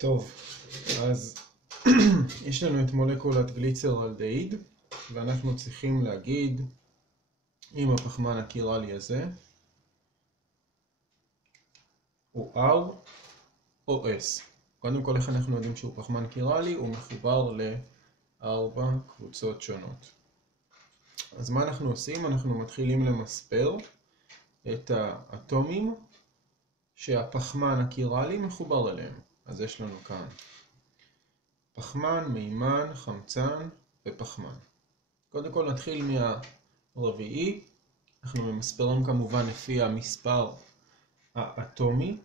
טוב, אז יש לנו את מולקולת גליצרלדהיד, ואנחנו צריכים להגיד אם הפחמן הקירלי הזה הוא R או S. קודם כל, איך אנחנו יודעים שהוא פחמן קירלי? הוא מחובר ל4 קבוצות שונות. אז מה אנחנו עושים? אנחנו מתחילים למספר את האטומים שהפחמן הקירלי מחובר אליהם. אז יש לנו כאן פחמן, מימן, חמצן ופחמן. קודם כל נתחיל מהרביעי. אנחנו ממספרים כמובן לפי המספר האטומי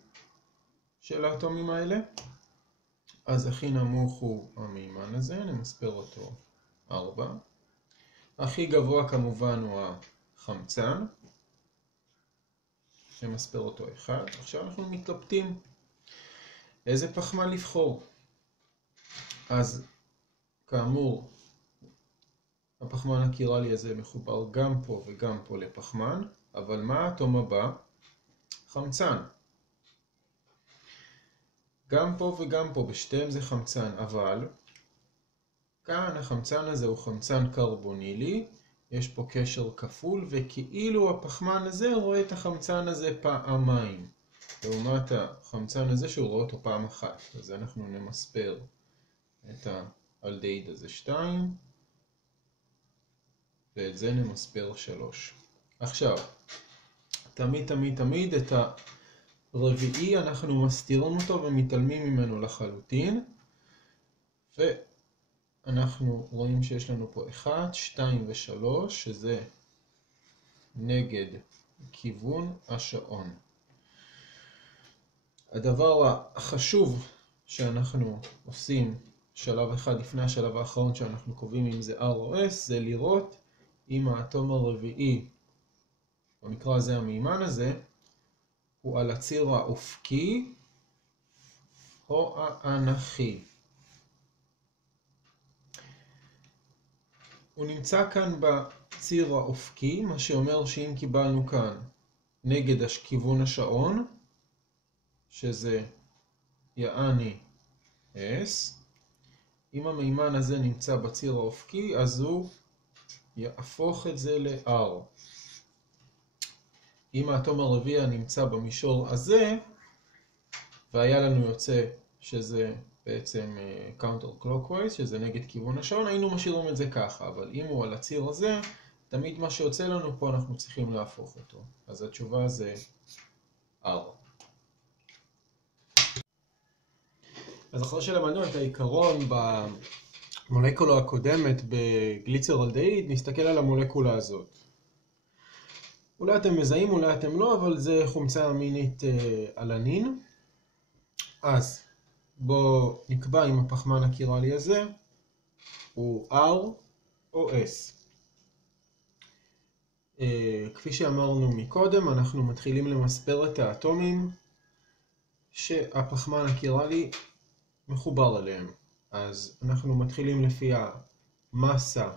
של האטומים האלה. אז הכי נמוך הוא המימן הזה, נמספר אותו 4. הכי גבוה כמובן הוא החמצן, נמספר אותו 1. עכשיו אנחנו מתלבטים איזה פחמן לבחור. אז כאמור, הפחמן הקירלי הזה מחובר גם פה וגם פה לפחמן, אבל מה האטום הבא? חמצן. גם פה וגם פה, בשתיהם זה חמצן, אבל כאן החמצן הזה הוא חמצן קרבונילי, יש פה קשר כפול, וכאילו הפחמן הזה רואה את החמצן הזה פעמיים, לעומת החמצן הזה שהוא רואה אותו פעם אחת. אז אנחנו נמספר את האלדהיד הזה 2, ואת זה נמספר 3. עכשיו, תמיד את הרביעי אנחנו מסתירים אותו ומתעלמים ממנו לחלוטין, ואנחנו רואים שיש לנו פה 1, 2 ו3, שזה נגד כיוון השעון. הדבר החשוב שאנחנו עושים שלב אחד לפני השלב האחרון שאנחנו קובעים אם זה R או S, זה לראות אם האטום הרביעי, במקרה הזה המימן הזה, הוא על הציר האופקי או האנכי. הוא נמצא כאן בציר האופקי, מה שאומר שאם קיבלנו כאן נגד כיוון השעון, שזה יעני S, אם המימן הזה נמצא בציר האופקי, אז הוא יהפוך את זה ל-R. אם האטום הרביעי נמצא במישור הזה, והיה לנו יוצא שזה בעצם counter clockwise, שזה נגד כיוון השעון, היינו משאירים את זה ככה, אבל אם הוא על הציר הזה, תמיד מה שיוצא לנו פה אנחנו צריכים להפוך אותו. אז התשובה זה R. אז אחרי שלמדנו את העיקרון במולקולה הקודמת בגליצרלדהיד, נסתכל על המולקולה הזאת. אולי אתם מזהים, אולי אתם לא, אבל זה חומצה אמינית אלנין. אז בואו נקבע אם הפחמן הקירלי הזה הוא R או S. כפי שאמרנו מקודם, אנחנו מתחילים למספר את האטומים שהפחמן הקירלי מחובר אליהם. אז אנחנו מתחילים לפי המסה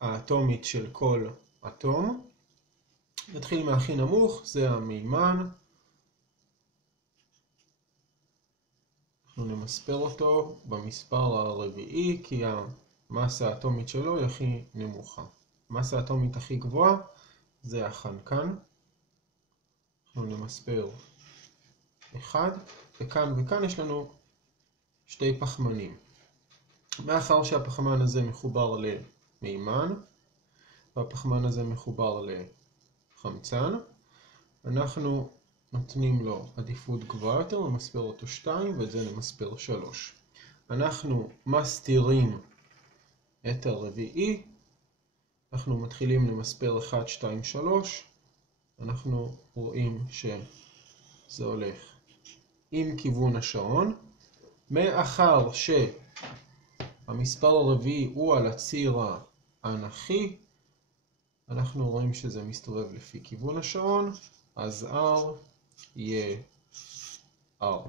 האטומית של כל אטום. נתחיל מהכי נמוך, זה המימן. אנחנו נמספר אותו במספר הרביעי, כי המסה האטומית שלו היא הכי נמוכה. המסה האטומית הכי גבוהה זה החנקן. אנחנו נמספר 1, וכאן וכאן יש לנו 2 פחמנים. מאחר שהפחמן הזה מחובר למימן, והפחמן הזה מחובר לחמצן, אנחנו נותנים לו עדיפות גבוהה יותר, נמספר אותו 2 ואת זה נמספר 3. אנחנו מסתירים את הרביעי, אנחנו מתחילים למספר 1, 2, 3, אנחנו רואים שזה הולך עם כיוון השעון. מאחר שהמספר הרביעי הוא על הציר האנכי, אנחנו רואים שזה מסתובב לפי כיוון השעון, אז R יהיה R.